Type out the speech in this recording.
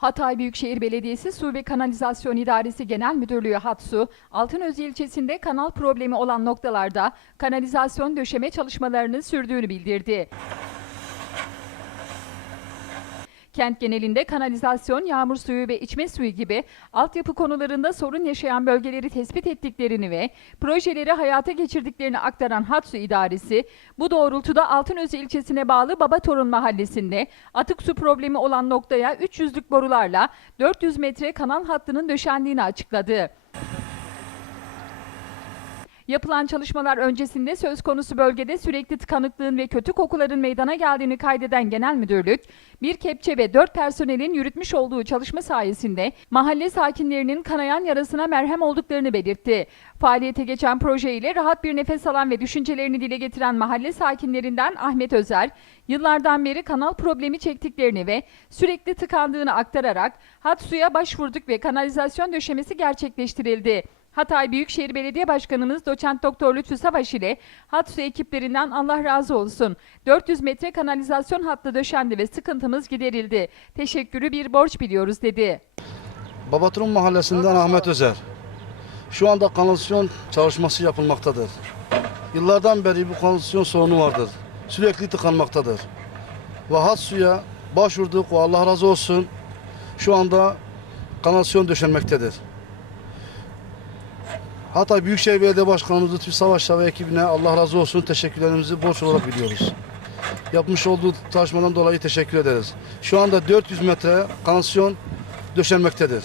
Hatay Büyükşehir Belediyesi Su ve Kanalizasyon İdaresi Genel Müdürlüğü Hatsu, Altınözü ilçesinde kanal problemi olan noktalarda kanalizasyon döşeme çalışmalarının sürdüğünü bildirdi. Kent genelinde kanalizasyon, yağmur suyu ve içme suyu gibi altyapı konularında sorun yaşayan bölgeleri tespit ettiklerini ve projeleri hayata geçirdiklerini aktaran Hatsu İdaresi, bu doğrultuda Altınözü ilçesine bağlı Babatorun mahallesinde atık su problemi olan noktaya 300'lük borularla 400 metre kanal hattının döşendiğini açıkladı. Yapılan çalışmalar öncesinde söz konusu bölgede sürekli tıkanıklığın ve kötü kokuların meydana geldiğini kaydeden genel müdürlük, bir kepçe ve dört personelin yürütmüş olduğu çalışma sayesinde mahalle sakinlerinin kanayan yarasına merhem olduklarını belirtti. Faaliyete geçen proje ile rahat bir nefes alan ve düşüncelerini dile getiren mahalle sakinlerinden Ahmet Özer, yıllardan beri kanal problemi çektiklerini ve sürekli tıkandığını aktararak hat suya başvurduk ve kanalizasyon döşemesi gerçekleştirildi. Hatay Büyükşehir Belediye Başkanımız Doçent Doktor Lütfü Savaş ile Hatsu ekiplerinden Allah razı olsun. 400 metre kanalizasyon hattı döşendi ve sıkıntımız giderildi. Teşekkürü bir borç biliyoruz dedi. Babaturun Mahallesi'nden Ahmet Özer. Şu anda kanalizasyon çalışması yapılmaktadır. Yıllardan beri bu kanalizasyon sorunu vardır. Sürekli tıkanmaktadır. Ve hat suya başvurduk ve Allah razı olsun. Şu anda kanalizasyon döşenmektedir. Hatay Büyükşehir Belediye Başkanımız Lütfü Savaş'a ve ekibine Allah razı olsun teşekkürlerimizi borç olarak biliyoruz. Yapmış olduğu çalışmadan dolayı teşekkür ederiz. Şu anda 400 metre kanalizasyon döşenmektedir.